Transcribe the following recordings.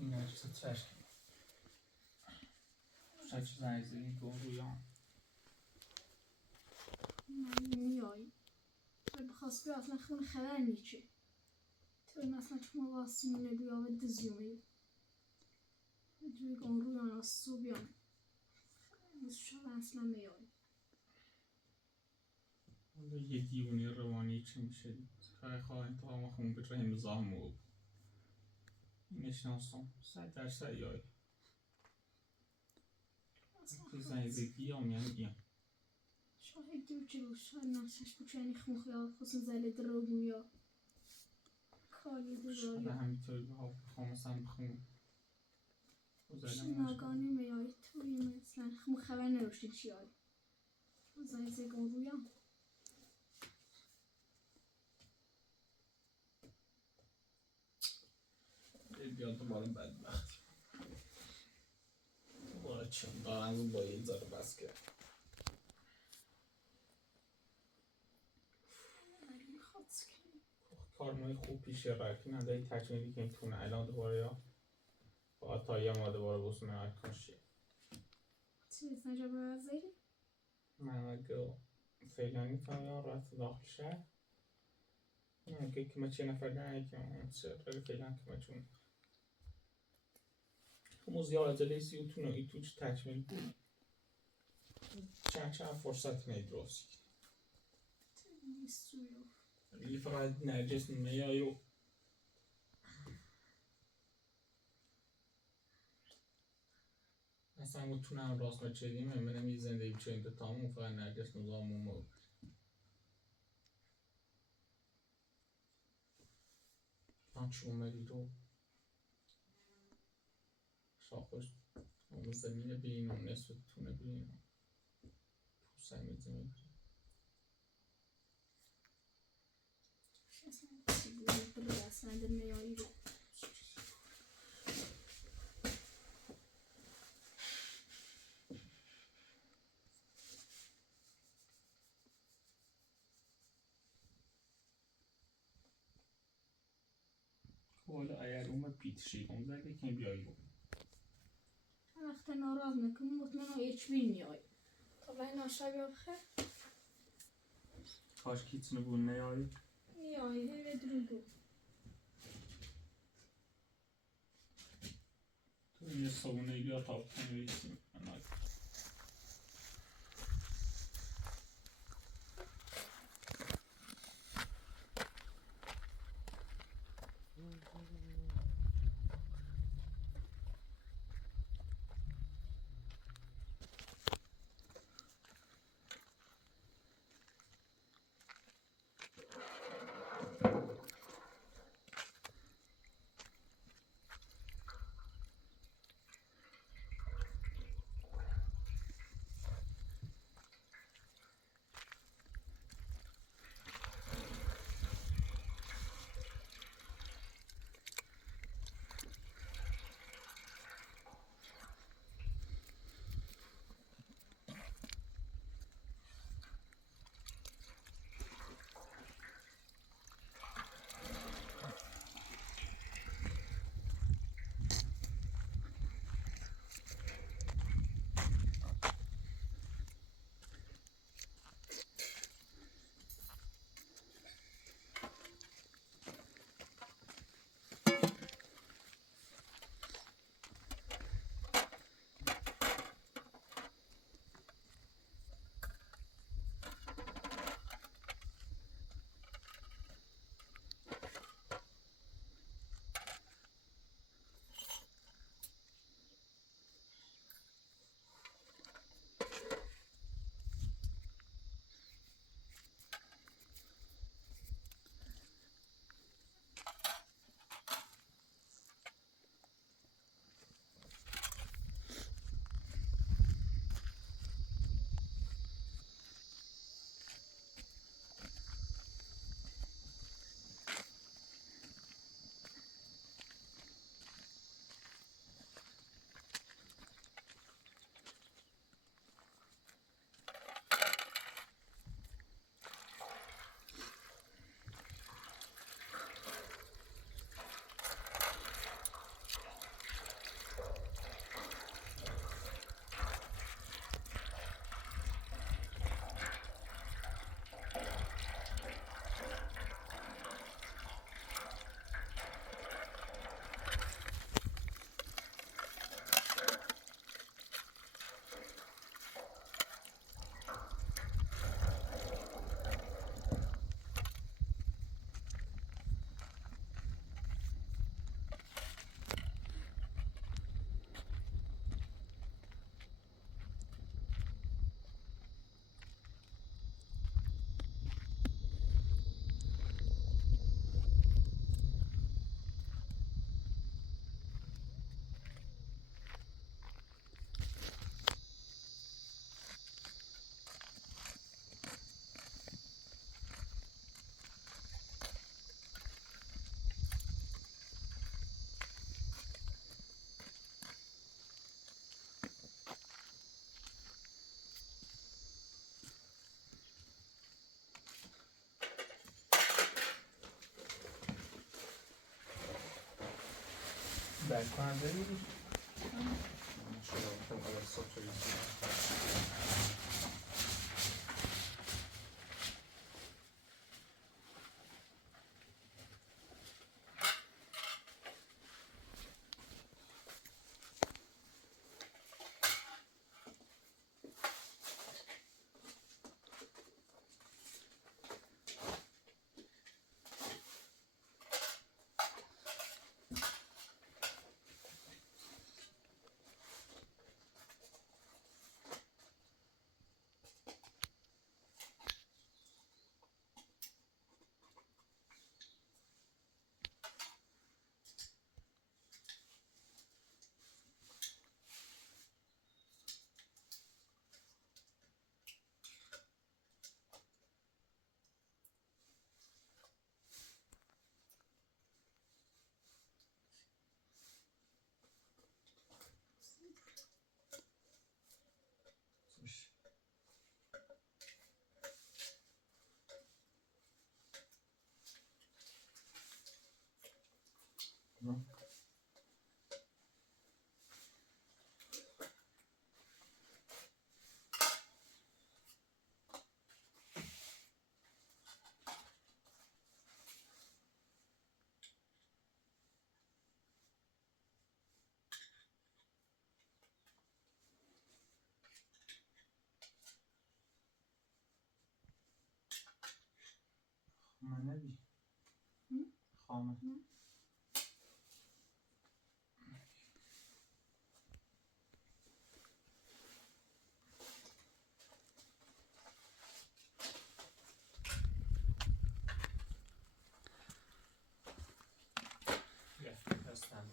Narges چشم چشم زنگزنی گم رویان من میای تو بخواست بیا اصلا خون خبر نیچه تو این اصلا چما واسمونه بیا و دزیومی دوی گم رویان اصلا بیان از شب اصلا میای یه دیوونی روانی چی میشه خواهی خواهی تا همه خون به رحم زامو نشناسم 100% یای زنگزگی یا میگم شاید دو چلو شاید نفسش بچنی خون خیال خواستم زله درو بیا کاری شاید درو همینطوری به ها بخوام مثلا بخوام ناگانی میای توی مثلا خون خبر نداشتی چی آی زنگزگی گم رویان بیاد دوباره بدبختی دوباره چون دارم با یه ذره بس کرد کارمای خوب پیش رفت نداری تکمیلی که این تونه الان دوباره یا با تایی ما دوباره بسونه هرکاشی چیز نجا برازیلی؟ نمگو فعلا میتونم یا رفت داخل شهر نمگه که ما چه نفر نه که من سر فعلا که ما چون همون زیاد لیسی و تونه ای توش تکمیل بود چند فرصت نیدروسی نیستویو ولی فقط نرجس میای و اصلا میتونم راست مچلیم منم یه زندگی چه این دوتامون فقط نرجس نظامون بود پانچ اومدی رو شاخش اون زمین بینم نصف تونه بینم پوست همین زمین اصلا در میایی رو حالا اگر اومد پیتشی کن زده که بیایی رو وقت ناراض نکنی مطمئن ایچ بی میای تا باید ناشا بیا بخیر کاش کیتس نبون نیایی میای هیوه دروگو تو این صابونه بیا تا بکنویسیم تایید کننده داری؟ شده بودم اول صبح خامنه بی خامنه هستم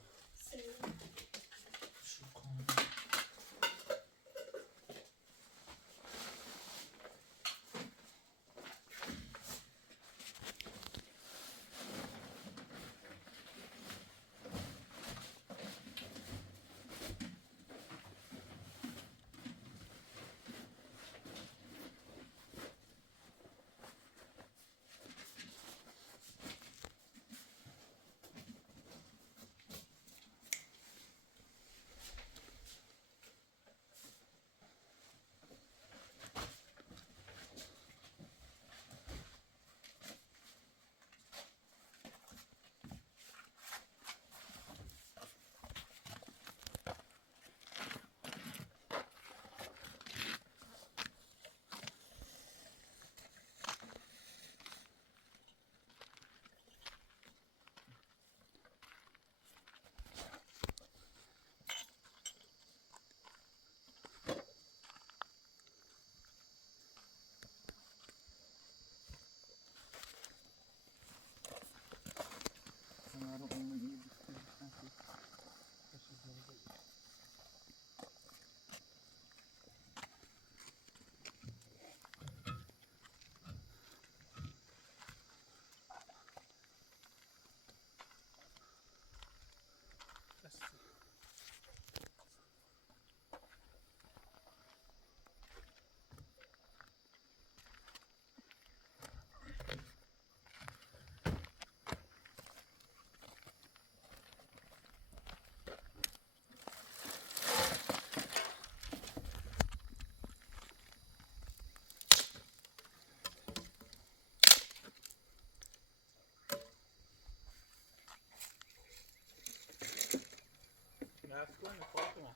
نفت کنه فاطمه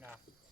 نفت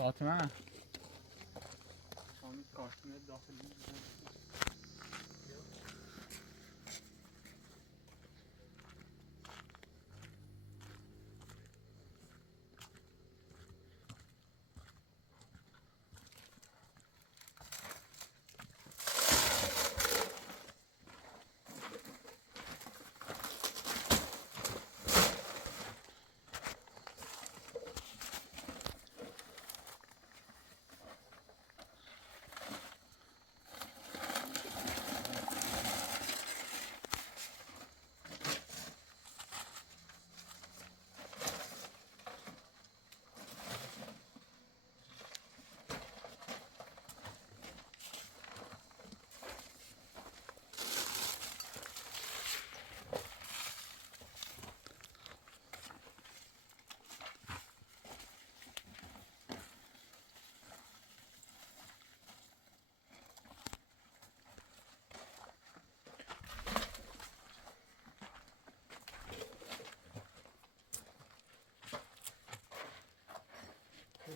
فاطمه شامی کارتون داخلی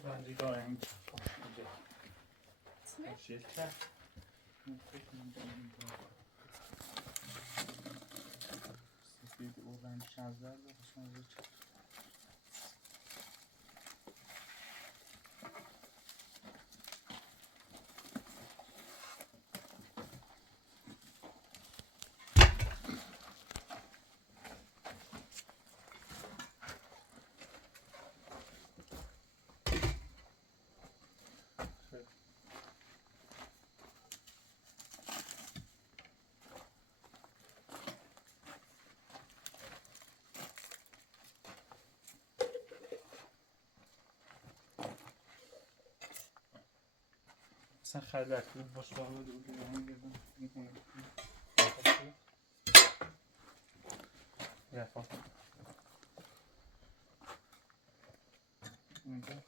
بندی دارم شرکت سفید اورنج 16 مثلا خلط باش بالا دو هم بدم میکنم یا فاطمه اینجا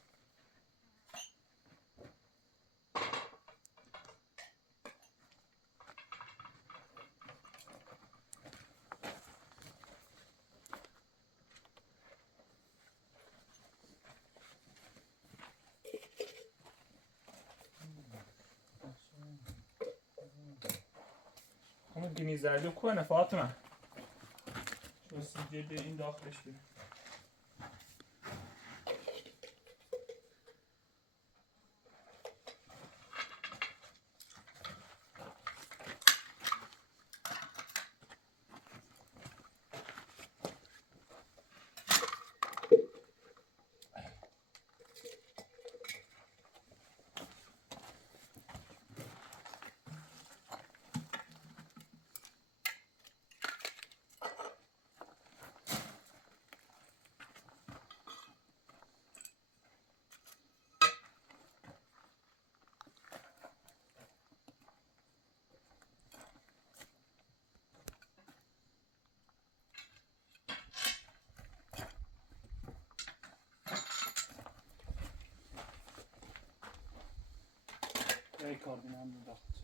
اما دینی زرده کنه فاطمه شو سیجه به این داخلش بده ای کابینه هم داخل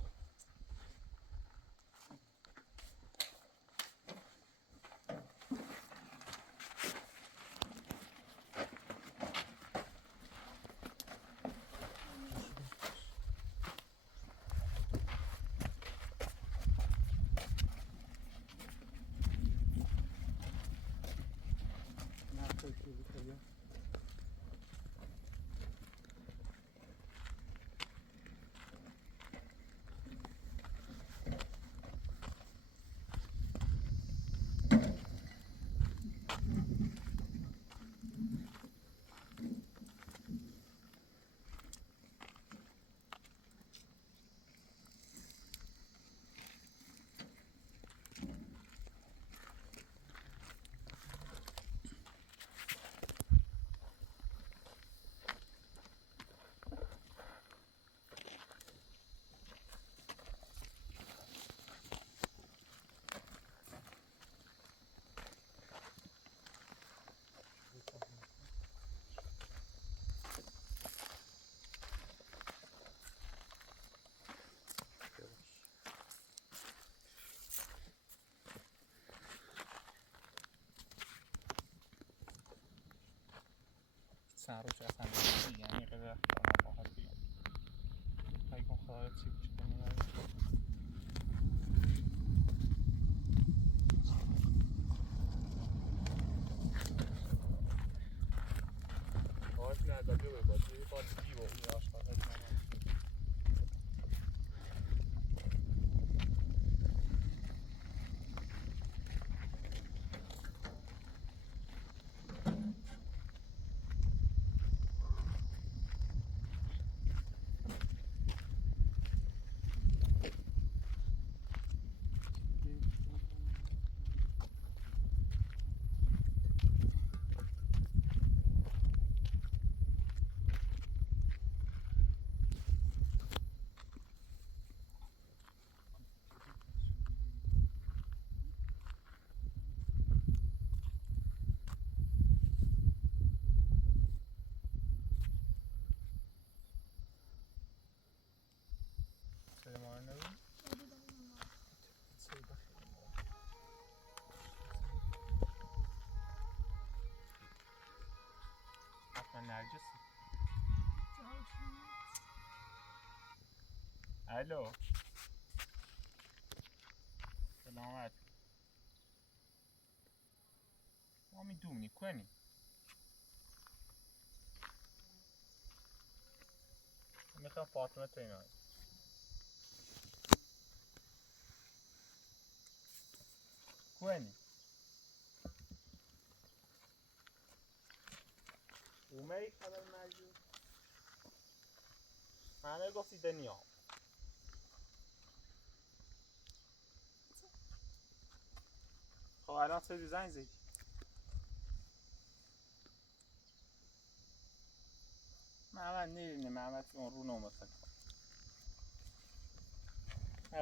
سروش اصلا دیگه یعنی قدر میکنم خدا چی کنم. نه دادی به بازی بازی و این آشپزی نرجس الو سلامت ما میدونی کنی میخوام فاطمه تینایی کنی اومه خبر مجبور همه گفتی دنیا خب الان چه زنگ زدی محمد نیرینه محمد اون رو نومسد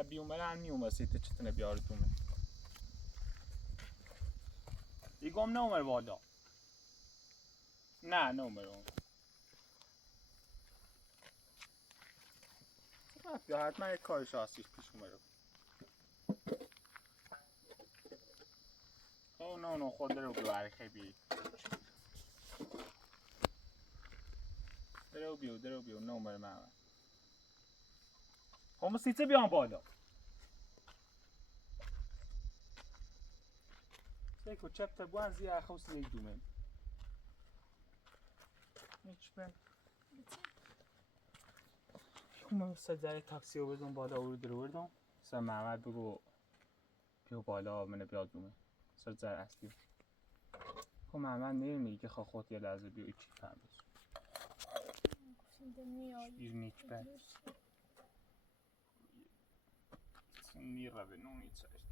بیومه هم نیومه سیته چطنه بیاردومه دیگم نومر والا نه نومر اون یا حتما یک کارش هستیش پیش اومه رو او نه خود رو ببره خیلی درو بیو نومر محمد همه سیته بیان بالا سیکو چپ تبوان زی اخوص نیدومه هیچ بند من سجاره تاکسی رو بردم بالا او رو درو بردم سر محمد بگو بیو بالا منو بیاد دومه سجاره اصلی خب محمد نیرینی که خود یه لحظه بیو ایچی فهم بسو نیچ بند نیر رو به نونی چشت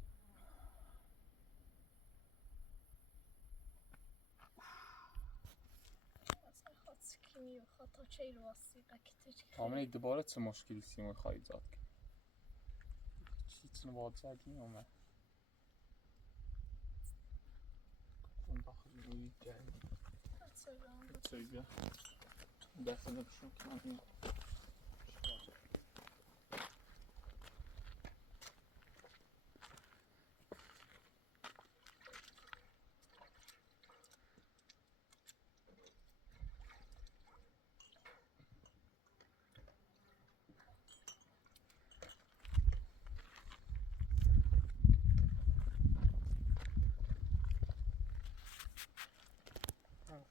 آمنه دوباره چه مشکلی سیمون خواهید زاد که چیزی باید زدی اومد اون بخوری روی گرمی بچه بیا دست نبشون که من این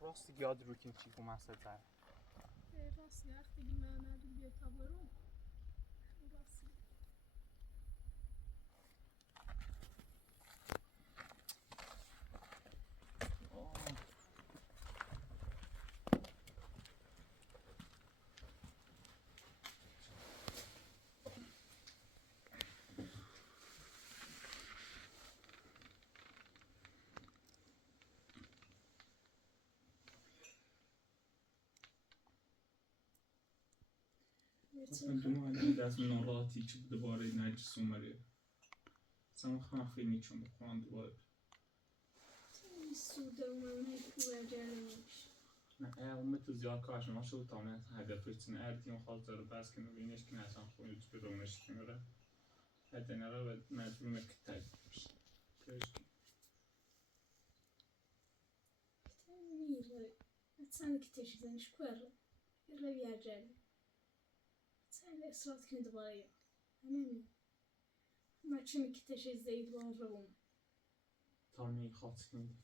راستی یاد رو که چی کنم اصلا تر راستی وقتی که محمد رو بیا تا برون راستی مثلا دنیا دست من راتی چه دوباره نجس اومده مثلا خیلی نیچون بخوان دوباره سوده اومده کوه جلوش نه اون تو زیاد کارش ما شد تا من هدفش چنه اردیم خواست داره بس که نبینش که نسان خونی تو به رومش کناره حتی نرا به مجبور مکتب بشه میره sen ki teşhizeniş kuarı. Yırla viajeli. sen esurat kunde bara jag. Amen. ما چه میکتش زید بار روم تانی خاطی کنید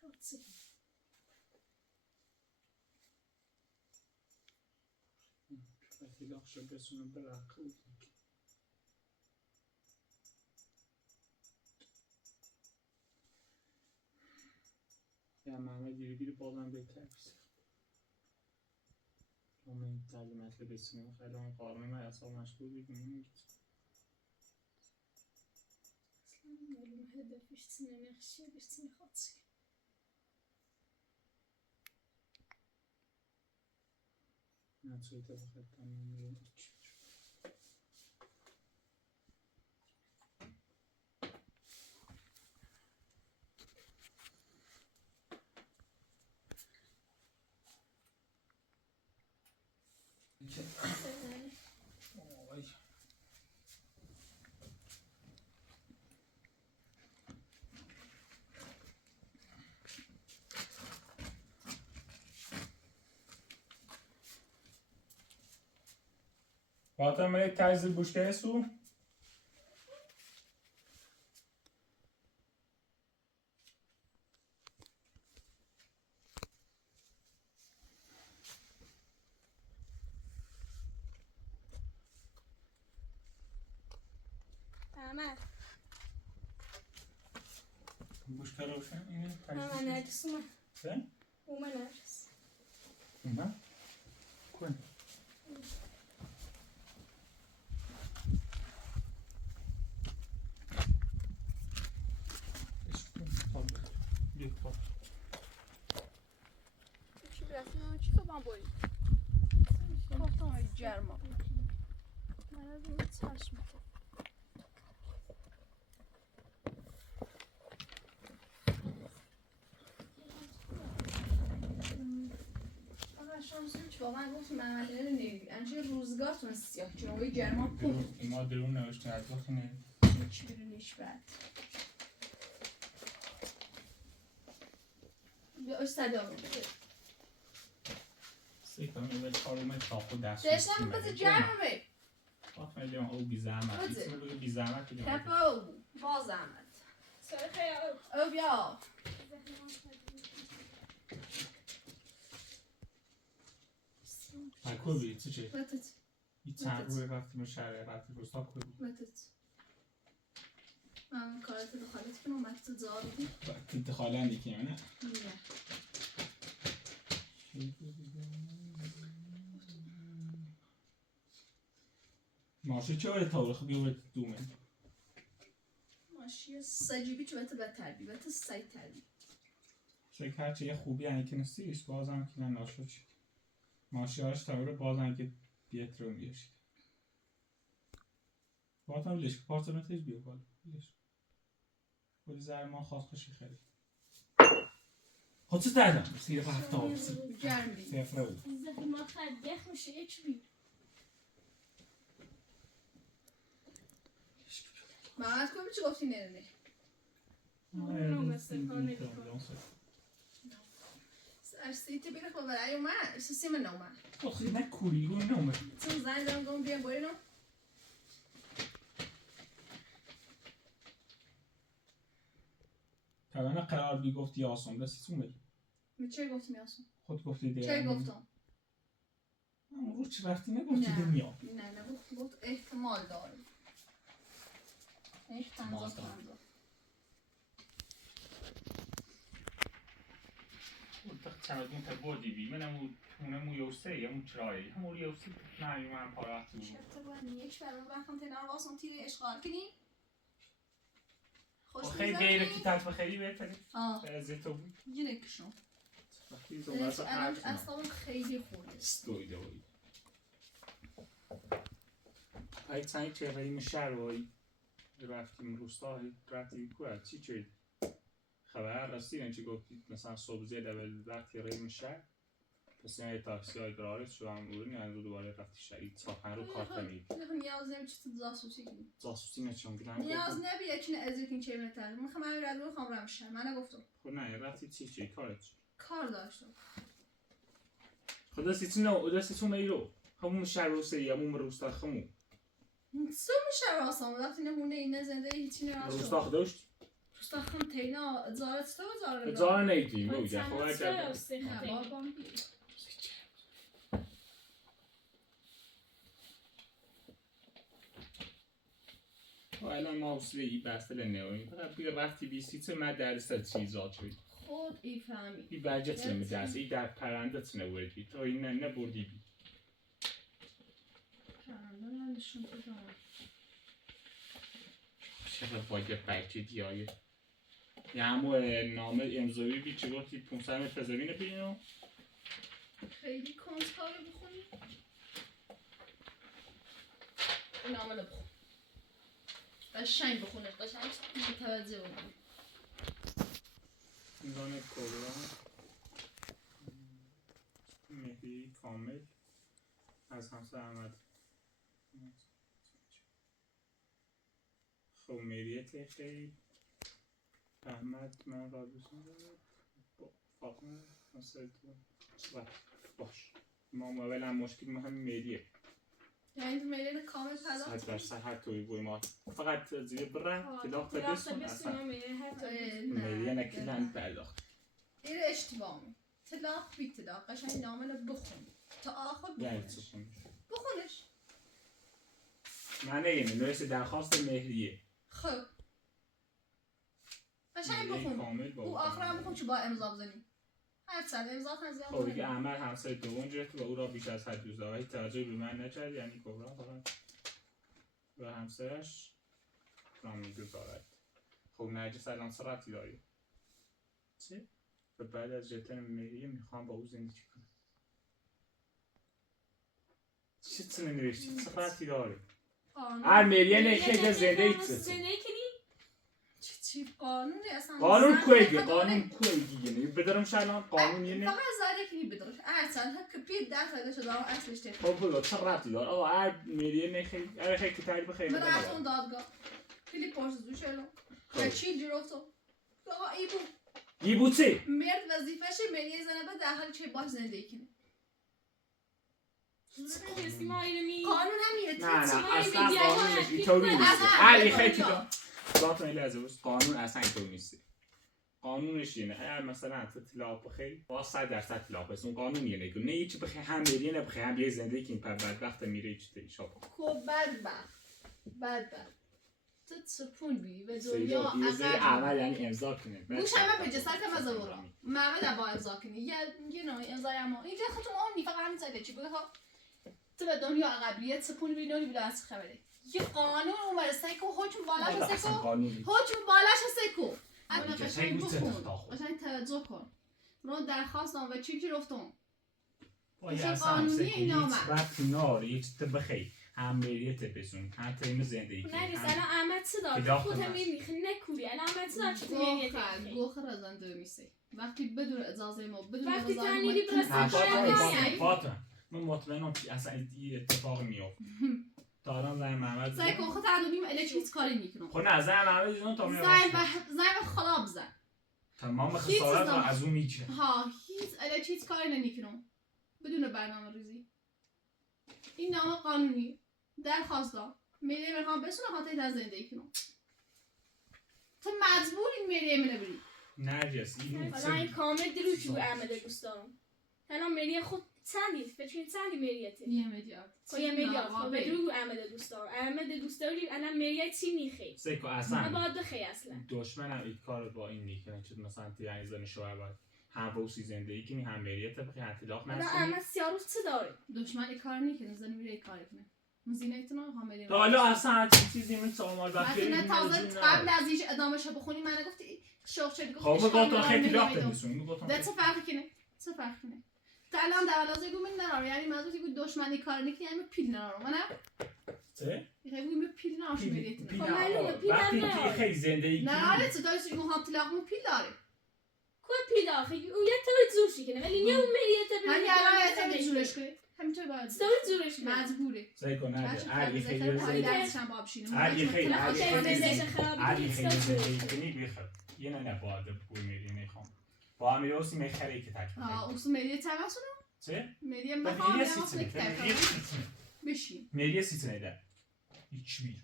خاطی وقتی لاخشو بسونم برقه بود یا محمد دیری بازم بهتر بسید اما این تعلیمت بسونم خیلی اون قارمه من اصلا مشکول بگیم معلوم هدفش تنه نقشیه بش تنه خاطی نه توی طبقه تمام فاطمه یک تجزیه بوشکه سو Ahmad. بوشکه روشن اینه Ahmad Narges اومد. چه؟ اومد Narges. اومد؟ کن چی برسیم چی تو من بایی کفتم های جرما من از این چشم میکنم شامسون چی واقعا گفت محمد رو نمیدی انچه روزگار تونست سیاه چون اوی جرما پول ما درون نوشته از وقتی نمید چی برونیش بعد بیا اش صدا بده سیکم این کارو چاقو دست داشتم بده جرما بی آخه میگم او بی زحمت بده. بگو بی زحمت بگم کپا باز احمد سر خیلی او بیا کو بی چه چه بتت این چند روی رفتیم شهر رفتیم روستا کو بی بتت من کارت دخالت کنم وقت زاری وقتی دخالندی که نه نه ماشی چه ولی تاریخ بیوید دومه ماشی سجیبی چه بهت بتربی بهت سعی تربی شاید هرچه یه خوبی هنی که نستیش بازم که نه ناشد شد ماشی هاش تاوره بازم که بیت رو میشید بازم لیش پارتنر تیج بیو بالا لیش کلی زرمان خواست خوشی خیلی خود چه دردم سیر هفته ها گرمی سفره بود زخی ما خرد یخ میشه ایچ بی محمد کنی چی گفتی نرنه سیتی بیره خواه برای اومد ایسا سیم نومد خیلی نه کوری رو نومد چون زنگ دارم گم بیام باری نو طبعا قرار بی گفتی آسان دستی تو بری می چه گفتی میاسون خود گفتی دیگه چه گفتم اما رو چه وقتی نگفتی ده میاد نه گفت احتمال داره ایش تنزا چندین تا بودی بی من اونم یوسه همون چرایی همون یوسه نه من پارتی بود چرا باید نیش برام بخم تنها رو واسم تیری اشغال کنی خوش خیلی غیر کی تلف خیلی بهتره از تو بود گیره کشم وقتی تو واسه حرف اصلا خیلی خورده استویده بود ای تایی که ریم شهر وای رفتیم روستا رفتیم کوه چی چه خبر راستی اینچه گفتید مثلا صبح زیاده وقتی ریم شهر پس یه تاکسی های گرارش شو هم بودن یعنی دوباره رفتی شهید ساخن رو کارت نمید نیاز نمی چه جاسوسی کنی جاسوسی نچون گفتم نیاز نبی یکی نه ازیکین چه متر میخوام همین رو بخوام رم شهر من نگفتم خب نه رفتی چی کارت کار داشتم خدا سیتون میرو همون شهر روسیه همون روستا خمو سو میشه راستم وقتی نمونه این زنده هیچی نراست روستا داشت روستا خم تینا زارت تو زاره زار نیتی بوجه خب تنها اگر سه بابا الان ما حوصله بسته لنهایی فقط بیا وقتی بیسیت من درست چیزات شد خود ای فهمی بی بجت نمیدرسه ای در پرندت نوردی تا این نه بردی بی پرنده نشون بدم چقدر باید بچه دیایه یه همو نامه امضایی بی چه گفتی 500 متر زمین بینو خیلی کنسکاری بخونی این نامه رو بخون قشنگ بخونه قشنگ متوجه بخون دانه کبرا مهدی کامل از همسر احمد خب مریت خیلی احمد من را بسون با فاطمه همسر تو باش ما اولا مشکل مهم مریه یعنی تو میلین کامل پرداخت 100% هر توی بوی ما فقط زیر برن تلاق بسون اصلا مریه نکیلن پرداخت این اشتباه می تلاق بی تلاق قشنگ نامه رو بخون تا آخر یعنی بخونش چه کنش بخونش من نگیم نویس درخواست مهریه خب قشنگ مهریه بخون کامل با او آخر هم بخون چه با امضا بزنی هر چند امضا تنظیم خب دیگه احمد همسر دوم جهت و او را بیش از حد دوست داشت توجه به من نکرد یعنی کبرا فقط و همسرش را میگذارد خب نرجس الان چه ربطی داری چه؟ و بعد از جهت مهریه میخوام با او زندگی کنم چه ننوشتی؟ چه ربطی داره؟ هر مهریه نخیده زندگی کنی چی قانونی اصلا قانون کویگی قانون کویگی یعنی بدارم شلان قانون یعنی فقط زاده کنی بدارش اصلا هک پید در فایده شده و اصلش تفت خب بگو چه ربطی داره آه هر مهریه نخیده هر خیلی تعریف خیلی من رفتم دادگاه کلی پرسجو شدم چی گرفتم آقا ای بود چی؟ مرد وظیفه‌شه مهریه زنه به در حال چه باش زندگی کنه قانون همینه نه اصلا قانونش اینطوری نیست هر خیلی ذات میل از اوست قانون اصلا اینطوری نیست قانونش اینه اگر مثلا تو طلاق بخی با 100% طلاق بس اون قانون اینه که نه هیچ بخی هم مهریه نه بخی هم بیای زندگی کنی پر بدبخت میره هیچ تیشا خب بدبخت تو چپون بی به دنیا عقب اول یعنی امضا کنه گوش همه به جسارت مزورا محمد با امضا کنی یه نوع امضای اما اینجا خودتون مهم نی فقط همین زایده چی بگه تو به دنیا عقبیه چپون بی نونی بلا از خبره یه قانون اومده سیکو حکم بالاش سیکو حکم بالاش سیکو اما قشنگ بخون قشنگ توجه کن رو درخواستم و چی گرفتم باید قانونی این آمد وقتی ناری هیچ تبخی هم مریت بسون هم تیم زندگی کنی نه الان احمد چه داره خودت میخی نکوری الان احمد چه داره چی میگه گوخر از انده میسی وقتی بدون اجازه ما بدون وقتی رضای تنیدی برسن فاطمه من مطمئنم که اصلا این اتفاق میفته دارم زن محمد زای که خود عدودیم اله چیز کاری میکنم خب نه زن محمد دیدون تا میره زن خلا بزن تمام خسارت رو از اون میگیره ها هیچ اله چیز کاری نمیکنم بدون برنامه ریزی این نامه قانونی درخواست دار میره میخوام بسونه خاطر در زندگی کنم تو مجبوری میره منو بری نرجس حالا این کامل درو تو احمد دوست دارم الان میری خود چندی بچین چندی میریته یه میلیارد یه میلیارد خب بدرو احمد دوست دارم احمد دوست داری الان میری چی میخی سیکو اصلا من باید بخی اصلا دشمنم این کار با این میکنه چون مثلا تو یعنی زن شوهر باید هم روسی زندگی کنی هم میریت بخی اطلاق نکنی احمد سیاروز چه داره دشمن این کار نکنه زن میره کار کنه مزینه‌تون رو هم بدیم حالا اصلا چیزی مثل آمال وقتی نه تازه قبل از اینش ادامهش بخونی من گفتی شوخ شد خب گفتم خیلی وقت نمیسونی ده چه فرقی کنه تا الان دوازده گومن نرار یعنی منظورتی بود دشمنی کار نکنی یعنی پیل نرار منم چه؟ یه گویم پیل نراش میریت خب معلومه پیل وقتی که خیلی زندگی کنی نه تو داشتی اون هم طلاقمون پیل داره کو پیل آخه او یه طور زورشی کنه ولی نه اون میریت به همین الان یه زورش کنه همینطور باید طور زورش کنه مجبوره سعی کن هر خیلی دستشم باب شینه هر یه خیلی خیلی زندگی کنی بخیر یه نه باید پول میری میخوام با امیر اوسی میخری که تکلیف اوس میری توسون چه؟ مریه مریه بخوام سیتنه بشین مریه سیتنه ده هیچ بیر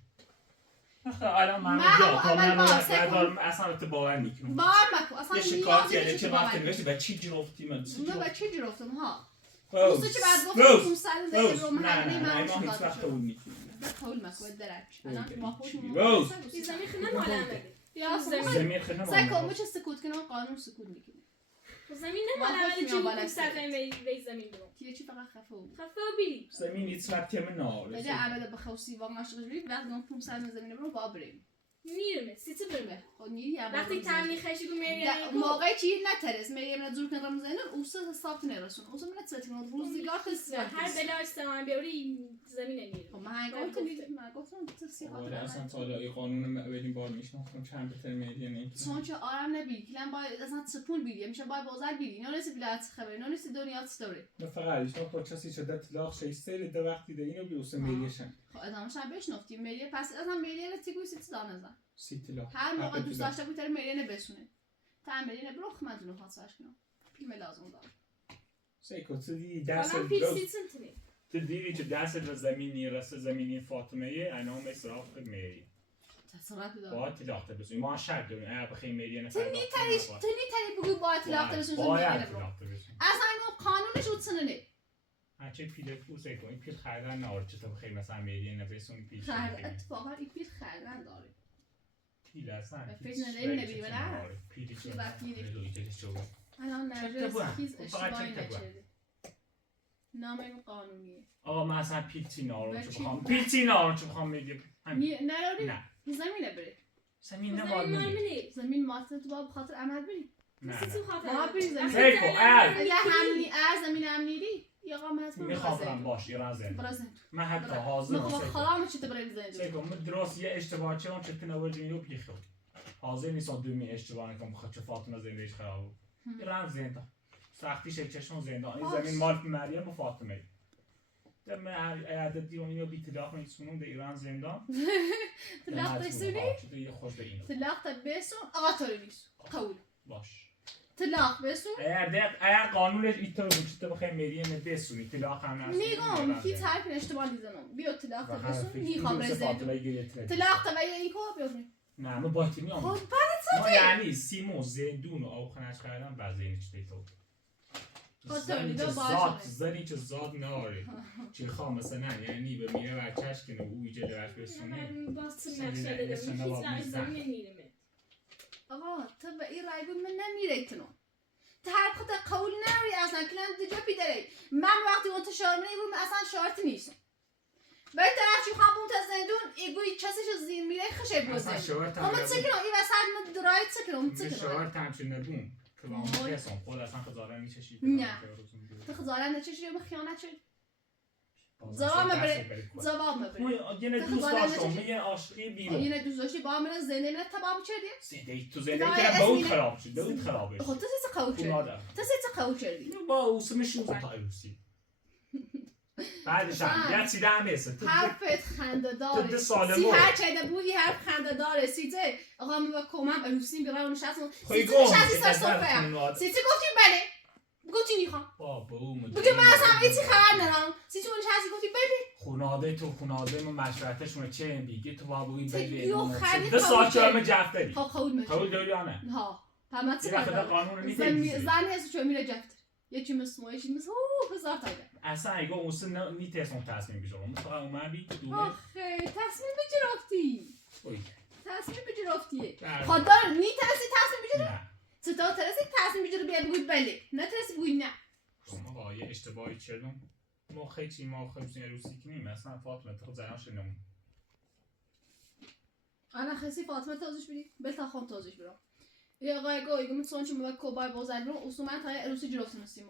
الان من اصلا تو باور میکنم باور مکن اصلا یه شکایتی یعنی چه وقتی نوشتی و چی جرفتی من چی جرفتم ها روز چه بعد گفتم 500 زیر رو نه من ما هیچ وقت قبول میکنیم قبول مکن درک الان ما خودمون روز زمین خونه مالمه یا زمین خدمت سعی کن چه سکوت کنم قانون سکوت میکنه زمین نمالمه چی 500 وی زمین برو چی فقط خفه بیلی زمین هیچ وقت من نه بده عبد بخوسی واقعا مشغول بودی وقتی اون 500 زمین برو با بریم میرم سیتی برم خب نیری وقتی تامین خشی گو میری موقعی چی نترس میگم نه زور کنم زنن اوسا حساب نرسون اوسا من نتساتیم روزگار خسته هر بلاش تمام بیاری زمین نمیره خب من گفتم تو سیاحت اصلا تا حالا این قانون اولین بار میشناختم چند بهتر میدی نه چون چه آرام نبی کلام باید اصلا سپون بیدی میشه باید بازار بیدی نه نیست بلاد خبر نه نیست دنیا استوری نه فقط ایشون کسی شده طلاق شیسته ده وقتی ده اینو بیوسه میریشن خب ادامش هم بشنفتیم میری پس ازم میری نتیگوی سیت دانزن سیتلا هر موقع دوست داشته بود میری نبسونه تا میری نبرو خدمتتون خاصش کنم فیلم لازم دارم سیکو تو دی دست تو دیدی که دست و زمینی رس زمینی فاطمه انا مصرف خود میری تصرف داره با طلاق بزنی ما شرط داریم اگه بخوای میری نه تنی تری بگو با طلاق بزنی اصلا اینو قانونش اوتسنه چه پیل فوسه کنی پیل خریدن ناره چطور بخیر مثلا میری نبرسونی پیل اتفاقا این پیل خریدن داره پیل اصلا فکر نمی‌بینی نه پیلی چه الان نرجس چیز اشتباهی نشده نام این قانونیه آقا من اصلا پیلتی نارو چه بخوام پیلتی نارو چه بخوام میگم نه زمینه بره زمین نمال زمین ماست تو با بخاطر عمل بری نه ما بری زمین سیکو یا همینی زمین امنیری یا قام هست میخوام باش ایران زند من حتی حاضر میخوام خلام چی تبریم زند سیکو من درست یه اشتباه چه اون چه تنوع اینو بیخود حاضر نیستم دومی اشتباه نکنم خاطر فاطمه زندگیش خراب ایران زند سختی چشم زندان این زمین مال مریم و فاطمه دم عدد دیوم اینو بی طلاق میسونم در ایران زندان طلاق بسونی؟ یه خوش به اینو طلاق بسون آقا طوری نیست قول باش طلاق بسون اگر قانونش اینطور بود که تو بخوای مریه بسونی طلاق هم نسونی میگم هیچ حرفی اشتباه نیزنم بیا طلاق بسون میخوام رزیدم طلاق تبایی این که بیارم نه من باید میام خب بعد ما یعنی سیمو زندون و آوخنش کردم بعد زینش دیتو زنی که زاد ناره چی خواه مثلا یعنی به میره بچهش کنه او ایجا درش بسونه آقا تو به این رای بود من نمیره کنم تو هر خود قول نوری اصلا کلان دیجا بیداره من وقتی اون تو شارمه ایگوی اصلا شارتی نیستم باید طرف چی خواه بون تا زندون ایگوی کسیش زیر میره خشه بوزه اما چه کنم این وسط من درایت چه کنم شارت همچه نبون که با همون کسان خود اصلا خزارن میچشید نه تو خزارن نچشید یا خیانت شد زواب مبره یه دوست داشتم یه عاشقی بیرون یه دوست داشتی با من زنده من تباب کردی زنده تو زنده که با اون خراب شد اون خرابه خب تو سه قول کردی تو قول کردی با اوسمش اون تایروسی بعدش هم یه چیده هم هست حرفت خنده داره سی هر چیده بودی حرف خنده داره سیته آقا من با کمم روسیم برای اون شخص سیته نشستی سر صرفه سیته گفتی بله گفتی میخوام بگه من اصلا ایتی خبر ندارم سیتی اون نشستی گفتی بله خوناده من مشورتشونه چه بیگه تو با بگی بله یو خرید ده سال چهارم جفت داری خب قبول داری یا نه؟ ها پرمت چه قانون زن هست چه میره جفت یه چی مثل ما یه چی مثل هزار تا اصلا اگه اون نیترسون تصمیم بگیرم مثلا اومد بی که دومه آخه تصمیم بگیرفتی تصمیم بگیرفتی خدا نیترسی تصمیم بگیری؟ نه ستا ترسی تصمیم بگیری بیا بگوی بله نه ترسی بگوی نه شما یه اشتباهی کردم ما خیلی روسی کنیم اصلا فاطمه تو زنان شنم انا خیلی فاطمه توضیح بدی بلتا خون توضیح برام یه آقای گویی من چون چون با کوبای بازار برام اصولا تا روسی جلوتون هستیم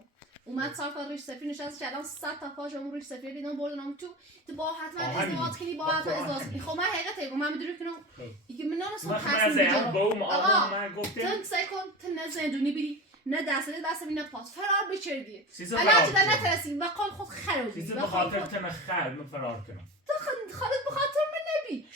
اومد صرف روش سفیر نشست که الان 100 تا فاش اون روش سفیر دیدم بردنم تو با حتما ازدواج کنی با حتما ازدواج کنی خب من حقیقت من میدونم کنم اینکه من نمی‌سوم تصمیم بگیرم آقا گفتم تن سکون تن زندونی بری نه دست مینا پاس فرار بچردی الان چه نه ترسی و قال خود خرابی چیزی به خاطر تم خراب من فرار کنم تو خالد به خاطر من نبی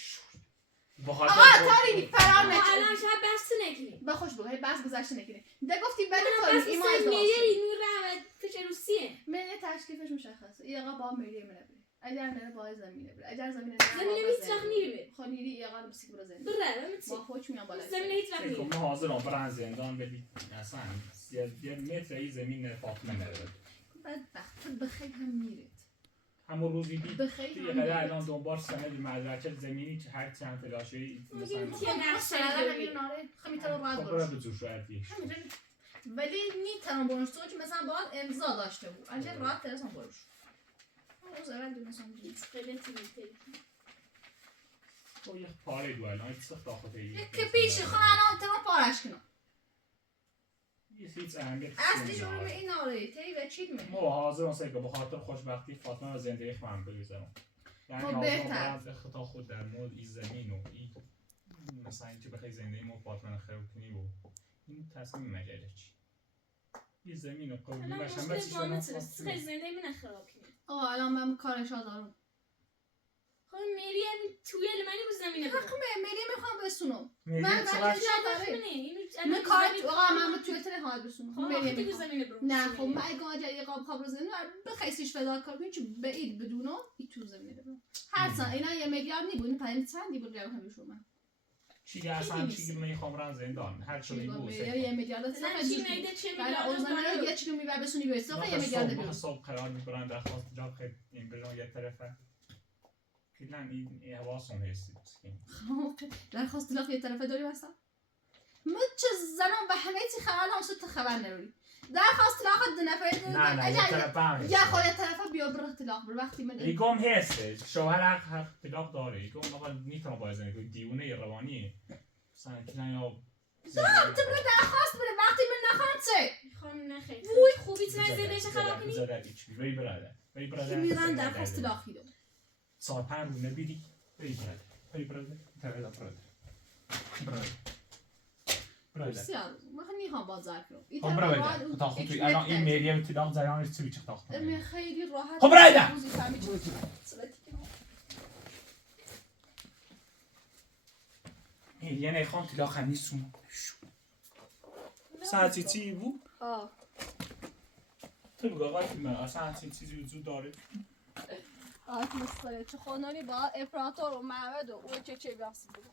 بخاطر تاری فرار الان نکنی شاید بحث نکنیم. بخوش بگو بس گذشته نکنی ده گفتی بده بس تاری ایمان میگه ازدواج اینو راه فش روسیه. من تشکیفش مشخصه این آقا با مریه منه بری اگر نه با زمینه بری اگر زمینه زمینه هیچ وقت نمیره. خب نیری این آقا مسیک برو زندان بره ما خوش میام بالا زمینه هیچ وقت فکر نمیره. ما حاضرم برن زندان بدی اصلا یه متر این زمین فاطمه نره بدبخت بخیر هم میره همون روزی دید بخیر یه قدر الان دنبال سند مدرکه زمینی که هر چند تلاشی مثلا تیه نقشه همین ناره خمی تلو راز خب برش به جوش راحتی ولی میتونم برش تو که مثلا باید امضا داشته بود انجا راحت ترسم برش روز اول دونستم هیچ غلطی نمی‌کنی. تو یه پاره دو الان سخت آخوته که پیش خونه الان تمام پارش کنم یه هیچ اهمیت اصلی شروع به این ناره تی و چید می ما حاضر هستیم که به خاطر خوشبختی فاطمه و زندگی خواهم بگذارم یعنی خب حاضر بهتر. برم خطا خود در مورد این زمین و این مثلا اینکه بخوای زندگی ما فاطمه خراب کنی و این تصمیم مگره چی این زمین و قومی الان باشم مشکل بچه با شما مثل خیلی زنده من خراب کنیم. آه الان من کارش دارم خب مریم توی المانی بود زمینه بود. ملی میخوام بسونم میگه من چقدر من کار آقا من توی تله حال بسونم خب ملی وقتی میخوام زمینه برو. نه خب من اگه آجر یه قاب خاب رو زمین بخیسیش فدا کار کنی چون بعید بدونم این تو زمینه برم هر سن اینا یه میلیارد نیبود پایین چندی بود رو همیشه من چی اصلا چی میخوام رن زندان هر چی بود یه میلیارد نه چی میده چه ولی میلیارد اوزنه یه چی میبر بسونی به حساب یه میلیارد بیرون صبح قرار میبرن درخواست جاب خیلی این برنامه یه طرفه کلا این حواسون هستی درخواست طلاق یه طرفه داری واسه من چه زنم به همه چی خبر نمیشه تو خبر نداری درخواست طلاق دو نفره نه یه طرفه هم یا خود یه طرفه بیا بره طلاق بر وقتی من ایگم هست شوهر حق طلاق داره ایگم آقا میتونه با زندگی دیوونه روانی مثلا کلا یا تو بگو درخواست بده وقتی من نخواهم چه میخوام نخیر. وای خوبی تو زندگیش خراب کنی. وی برادر میرن درخواست طلاق دادم سال 5 رو نبیدی وی برادر بسیار من نمیخوام بازار کنم خب برادر تا خود توی الان این مریم طلاق زنانش چی چه تاخت من خیلی راحت خب برادر مریم نخوام طلاق هم نیستم ساعتی چی بود؟ تو بگو آقای من اصلا چیزی وجود داره آت مسخره چه خانانی با افراطور و معبد و او چه بیاسی بود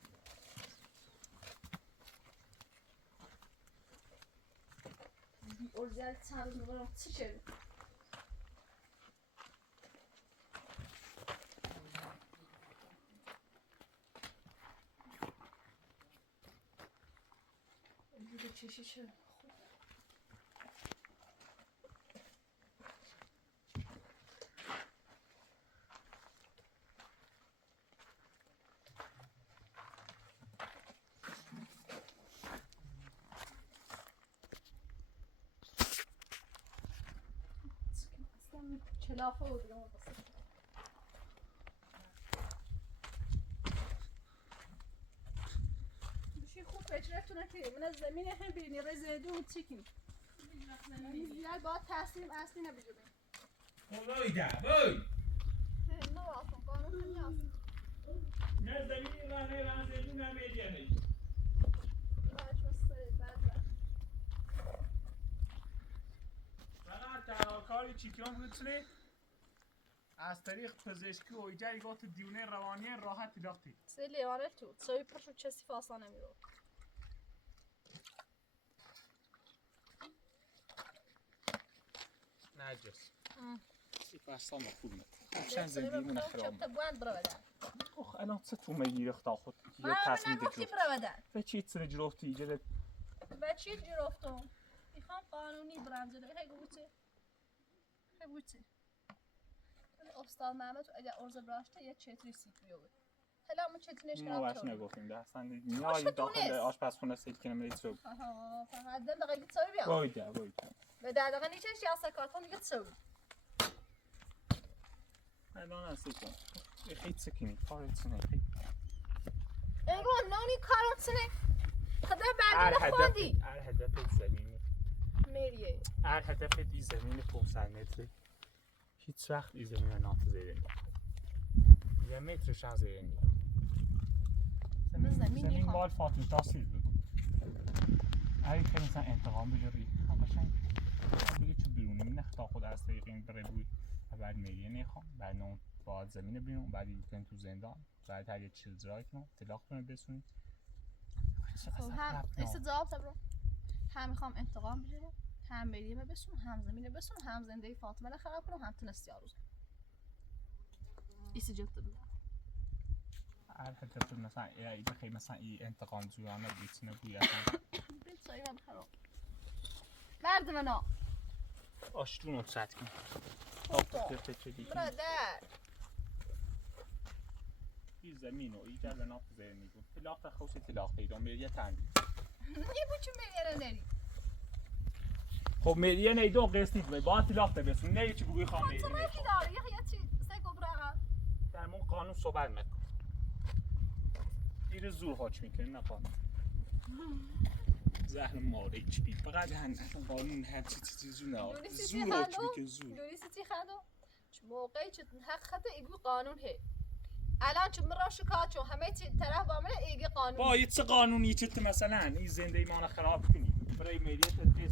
اورزیال چند نگرم چی شد دیگه چشی چه چلافه بود دیگه متصل بشی خوب فکرتون نکنید من از زمین هم بینی رزیدو و چیکیم زیاد باید تصمیم اصلی نبیجونیم اونایی ده بای نه آسان قانون هم نیاست نه زمینی رانه زمین هم ایدیه هی باید مستره بد فقط تنها کاری چیکیان میتونه از طریق پزشکی و ایجاد دیونه روانی راحت طلاق سه لیوانه تو سوی پرشو چسی فاسا نمیرو نرجس ای بسام خوب نه چند زندگی من خراب چطور باید برو بدن اخ الان چه تو میگیری خدا خود من یه تصمیم نگفتی بگیر برو بدن به چی سر جلوفتی ایجاد به چی جرفتم میخوام قانونی برم جلو خیلی استاد محمد اگر ارز براشته یه چتری سیت بیاورد حالا ما چتری نشکرم ما باش نگفتیم ده اصلا نیایی داخل آشپزخونه سیل کنم ریتسو فقط دم دقیقه تسوی بیام وایده به در دقیقه نیچه شیاسته کارتون دیگه تسوی الان اصلی کن خیلی سکنی کارت سنه ایگو نانی کارت سنه خدا برگره خوندی هر هدف زمینی میریه هر هدف این زمین 500 متری هیچ وقت این زمین نات زیرنی یه مترش هم زیرنی زمین باید فاطمه تاسیل بگو اگه که مثلا انتقام بگیری هم قشنگ بگی چه بیرونی نختا خود از طریق این بره بوی بعد میلیه نخوام بعد اون باید زمین بیرون بعد این تو زندان بعد هر یه چیز رای کنم طلاقتون رو بسونی هم استجاب برو هم میخوام انتقام بگیرم هم میلیه بسونم هم زمین بسونم هم زندگی فاطمه رو خراب کنم هم تونستی آروز استجاب برو هر حتی مثلا ای بخیر مثلا این انتقام جویانه بیتونه بوی اصلا بیت سایی من خراب مرد منو آشتون رو سد کن برادر این زمین رو ایجا لناف زیر بود طلاق تا خوصی طلاق دیدم میریه تنگی یه بچه میلیه رو نری خب میریه نیدون قسطید بای باید طلاق تا بسون نه چی بگوی خواه میریه نیدون خب داره یه چی سگو برقم در مون قانون صحبت مکن دیر زور حاج میکنه نه قانون زهر ماره چی بید فقط اصلا قانون هر چی زور نه زور حاج میکنه زور دونیسی چی خندو؟ موقعی که حق خطا ایگو قانون هی الان چون من را شکایت چون همه چی طرف با من ایگه قانون با یه چه قانونی چه مثلا این زندگی ما رو خراب کنی برای ملیت بسونی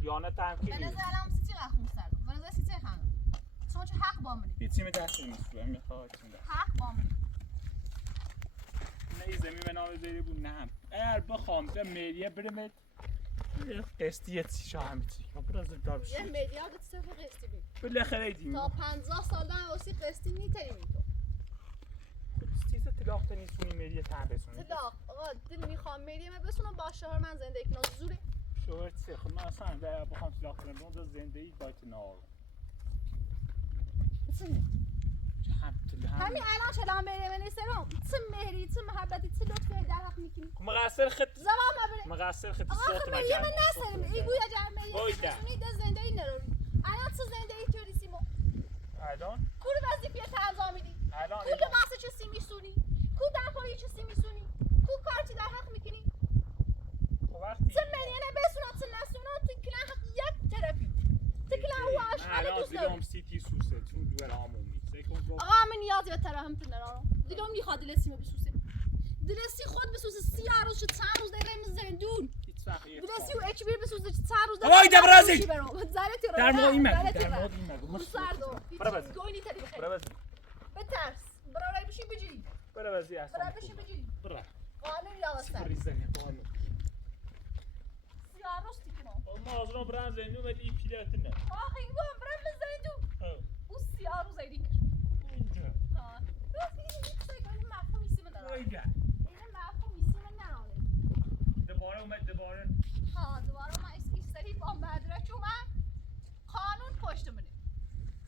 خیانت هم کنی به نظر الان سی چی رخ مستردم به نظر سی چی خندو چون چه حق با منی یه چی دست میسوه میخواد حق با منی نه این زمین به نام زیری بود نه اگر بخوام به ملیه برمت قسطی یه چی شا همه چی برای دار بشید یه میلیارد چطور که قسطی بید بالاخره ایدیم تا 50 سال دارم واسی قسطی میتریم تو چیز طلاق تا نیستونی ملیه تن بسونی طلاق آقا دل میخوام میلیه بسونم با شوهر من زندگی کنم زوره شوهر چه خب من اصلا بخوام طلاق کنم اونجا زندگی باید نار همین الان چلا میلیه نیستم چه مهری چه محبتی چه لطفی در حق میکنی مقصر خط زمان مبره مقصر خط آقا صوت میلیه من نسرم ایگو یا جر میلیه بسونی ده زندگی نروی الان چه زندگی توری سیمو الان کور وظیفه انجام میدی الان کو لباس چه سی میسونی کو دمپایی چه سی میسونی کو کارتی در حق میکنی وقتی چه میلیه بسونم چه نسونم تو کلا حق یک طرفی تو کلا واش حالا دوست دارم سیتی سوسه چون دور عمومی آقا من نیازی به طرفم ندارم دیگه هم میخواد دلسیمو بسوسه دلسی خود بسوسه 30 روز چند روز دیگه زندون دلسی و اچ بی بسوسه چند روز دیگه وای دبرازی در مورد این مگو سردو برابر گوینی تری بخیر برابر بترس برای بشی بجی برابر زی اصلا برای بشی بجی برا قانون یا وسط ریزنی قانون 30 روز تیکنم ما از رو برام زندون ولی این پیلت نه آخه این بام برام زندون او 30 روز ایدی اینجا این مفهوم ایسی من دارم وایگا این مفهوم ایسی من ندارم دوباره اومد دوباره دوباره من ایستری با مدرک اومد قانون پشت منه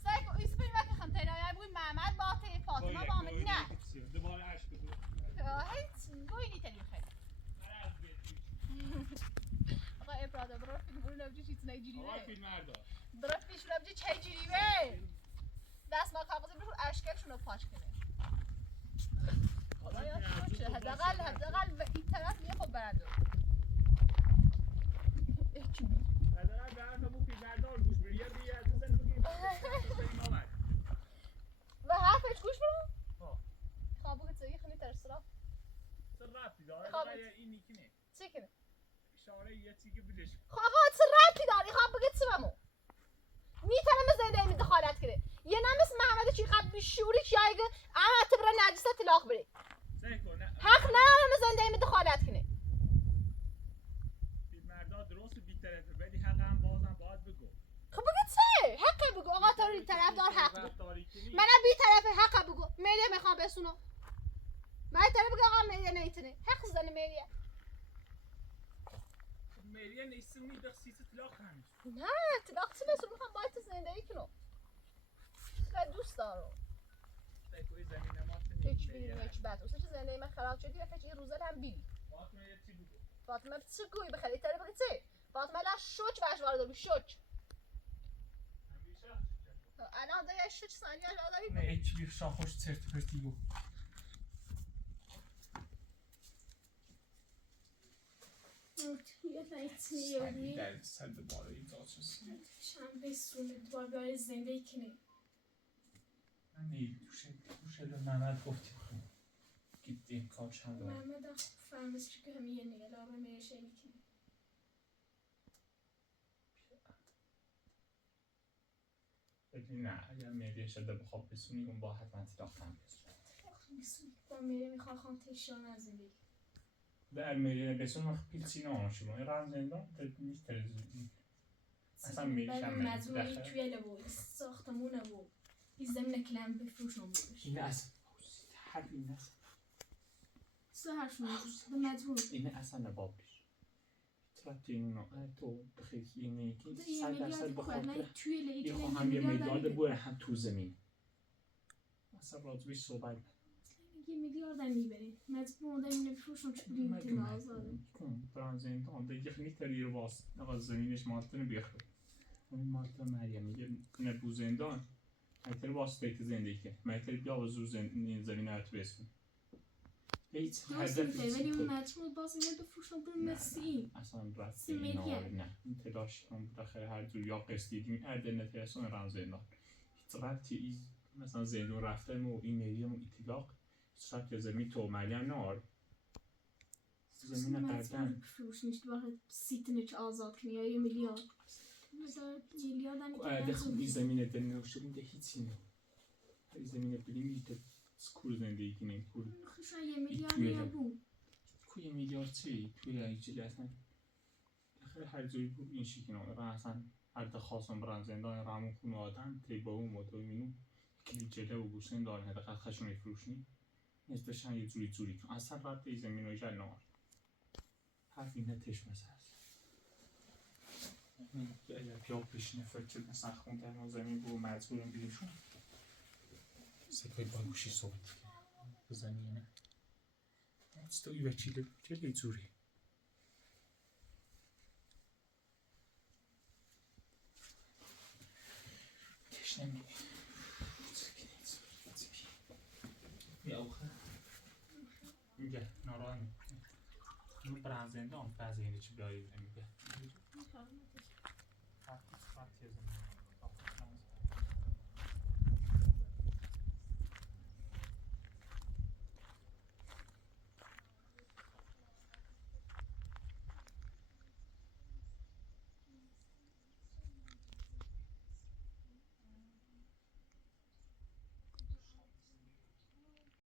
سعی کن ایست بریم که خم تیرایی بگوی محمد با تی فاطمه با من نه دوباره عشق بگو هیچ گوی نیتنیم خیلی آقا ابراده برو فیلم برو نبجی چیز نیجیری آقا فیلم مردا برو فیلم نبجی چه جیری به دست ما کاغذی برو اشکالشون رو پاش کنه حالا یا شوچه حداقل به این طرف یه خب برنده اکی بی حداقل برنده بو فیلم مردا گوش بری یه بزن بگیم و حرفش گوش برو خوابو که توی خیلی ترسرا چه ربطی داره این نیکنه چه کنه اشاره یه چیزی بودش آقا چه ربطی داری خواب بگه چه بمو میتونم زنده می دخالت کنه یه نمیس محمد چی قبل بیشوری چی اگه اما تبرا نجسه طلاق بری حق ندارم زنده می دخالت کنه فیلم مردا درست بی‌طرفه ولی حق هم بازم باید بگو خب بگه چه حق بگو آقا تو طرفدار حق بگو منم بی طرف حق بگو میلیه میخوام بسونم من طرف بگو آقا میلیه نیتونه حق زنه میلیه میلیه نیستونی بخصیص طلاق همیش نه طلاق چه بسون میخوام باید زندگی کنم خیلی دوست دارم سایکوی زمین ما هیچ بیریم هیچ بد اوسش زندگی من خراب شدی و فکر این روزه هم بیری فاطمه یه چی بگو فاطمه چه گویی بخری طرف بگه چه فاطمه لا شوچ باش وارد بی شوچ الان دا یه شوچ ثانیه داری نه هیچ بیر شاه خوش چرت و پرتی گو یه نیتیوری در سر دوباره این داستان شم بسونه دوباره بیاره زندگی کنه من نیل توشه محمد گفتی gitti kaç tane var. Mehmet'e fahmız çünkü hem yeni gel aramaya şey bitti. نه اگر میدی شده بخواب بسونی اون با حتما تلاق هم بسون با میری میخواه تشان از این در میدی بسون وقت پیلچی نامشون این رمز زندان نیست تلویزیون اصلا میشم مزوری توی لبو ساختمونه و این زمین کلم بفروشم بودش این اصلا هر این اصلا سه هر شونیز به مزور این اصلا نبابش ترابتی اینو تو بخیلی اینه که یه میلیارد بخواد توی یه هم یه میلیارد بوره هم تو زمین اصلا راجبش صحبت یه میلیارد هم میبرید مزبور مونده اینه بفروشم چه بلیمت نازاده کن برانزه این دیگه خیلی تری رو باست نقا زمینش مالتون بیخواد اون مالتون مریم میگه نبو زندان مایتر واسطه که زندگی که مایتر بیا و زور زمین هایت بسون هیچ هدفی ولی اون مجموع باز اینه بفروشم برو مسی اصلا رفتی نه این تلاش کن بخیر هر جور یا قسطیدیم ادنه ترسون رم زندان هیچ رفتی مثلا زندون رفتم و این مریم و ایتلاق هیچ رفتی زمین تو مریم نار زمین قردن بفروش نیشت باید سیتنش آزاد کنی یا یه میلیارد میلیارد هم خب این زمین دل نوشته بینده هیچی نه این زمین بلیم میده کور زندگی کنیم کور خوشا یه میلیارد نبود کوی میلیارد چی؟ توی ایجلی اصلا بخیر هر جایی بود این شکل نامه را اصلا هر دخواستم برن زندان رامون خونه آدم تی با اون موتوی مینو کلی جله و گوشن دارن هدقیق خشونی فروشنی نسبتشن یه جوری کن اصلا ربط ای زمین های جل نامه حرف اینه تشمسه هست اگر پیاب بشینه فرچه مثلا خوندن و زمین بود مجبورم بیرشون سکای باگوشی صحبت بزنی نه stojí väčšie dzúry. Tiež nemí. Je aucha. میگه ناران اون برنزنده آن بعضی اینه چی بیایی میگه.